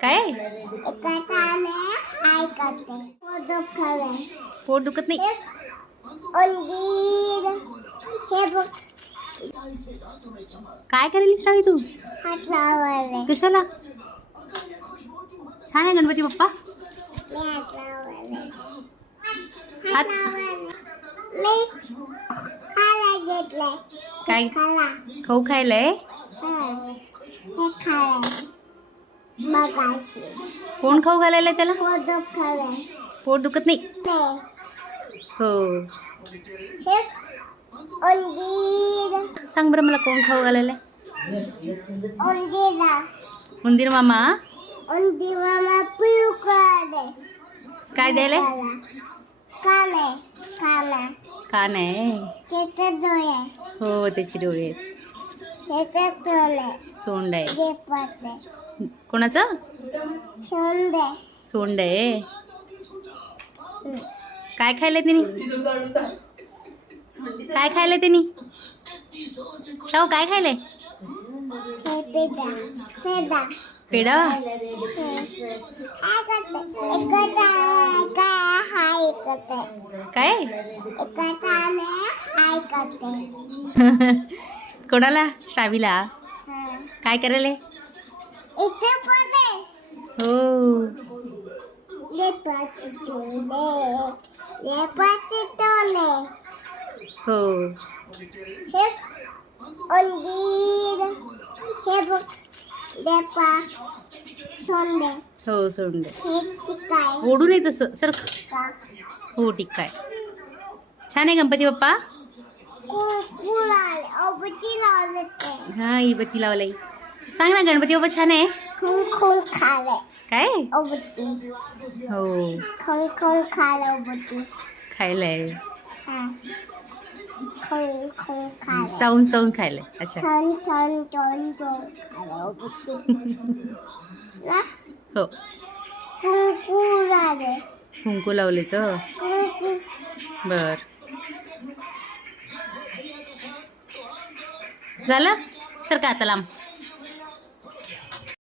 काय पोट दुखत नाही. काय करेल श्रावी तू? कशाला? छान आहे गणपती बाप्पा. हात काय खाऊ खायलाय? कोण खाऊ घालायला त्याला? पोट दुखत नाही. हो सांग बरं मला, कोण खाऊ घालायला? उंदीर मामा. काय द्यायला? कान आहे. हो त्याची डोळे आहेत. सोंड आहे. कोणाचं सोंड आहे? काय खायला तिने? काय खायला तिने? शाव काय खायलंय? पेढा. काय कोणाला? श्रावीला. काय करायला? हो हो सोंड ओढू नये तसं सर. हो ठीक आहे. छान आहे गणपती बाप्पा. हा ही बत्ती लावलाई. सांग ना गणपती बाप्पा छान आहे. काय हो खायलाय. चावून चावून खायलाय. अच्छा हो कुंकू लावले तर बर झालं. सर का आता लांब.